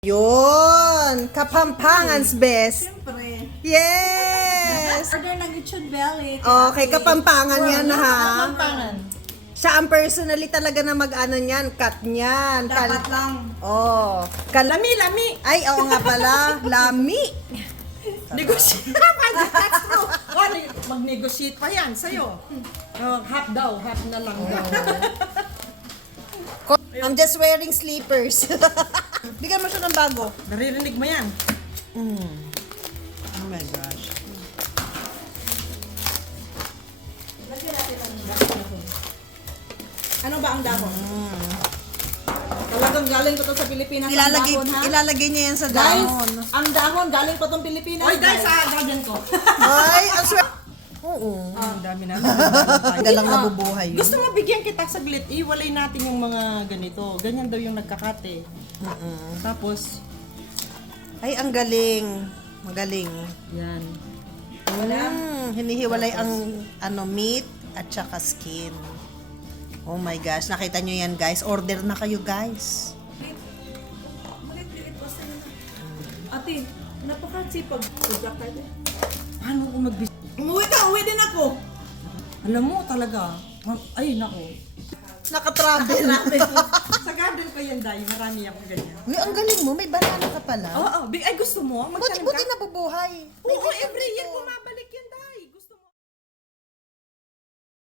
Yun! Kapampangan's best. Siyempre. Yes! Order ng lechon belly. Okay, Kapampangan yan ha. Kapampangan. Siya ang personally talaga na mag-ano niyan, cut niyan. Dapat lang. Oh. Lami. Ay, oo nga pala. Lami. Negotiate. Mag-negotiate pa yan sa'yo. Half daw, half na lang daw. I'm just wearing sleepers. Bigyan mo siya ng bago. Naririnig mo yan? Oh my gosh. Ano ba ang dahon? Talagang galing ko to sa Pilipinas ang dahon, ha? Ilalagay niya yan sa Guys, dahon. ang dahon galing ko tong Pilipinas. Oy, dahil sa garden ko. Ay, ang swerte. Oo. Ang dami na. Dalang nabubuhay yun. Gusto mo bigyan kita saglit, iwalay natin yung mga ganito. Ganyan daw yung nagkakate. Tapos, Ay, ang galing. Magaling. yan. Hinihiwalay ang meat at saka skin. Oh my gosh, nakita nyo yan guys. Order na kayo guys. Malit-liit pa sa'yo na. Ate, napakasipag. Project tayo. Paano ko mag Uwi din ako. Alam mo talaga. Ay, nako. Nakatravel. Sa garden ko yan, Day. Marami ako ganyan. Uy, ang galing mo. May banana ka pala. Oo, ay gusto mo? Buti Magtanim ka? nabubuhay. May Oo, video every year dito. bumabalik.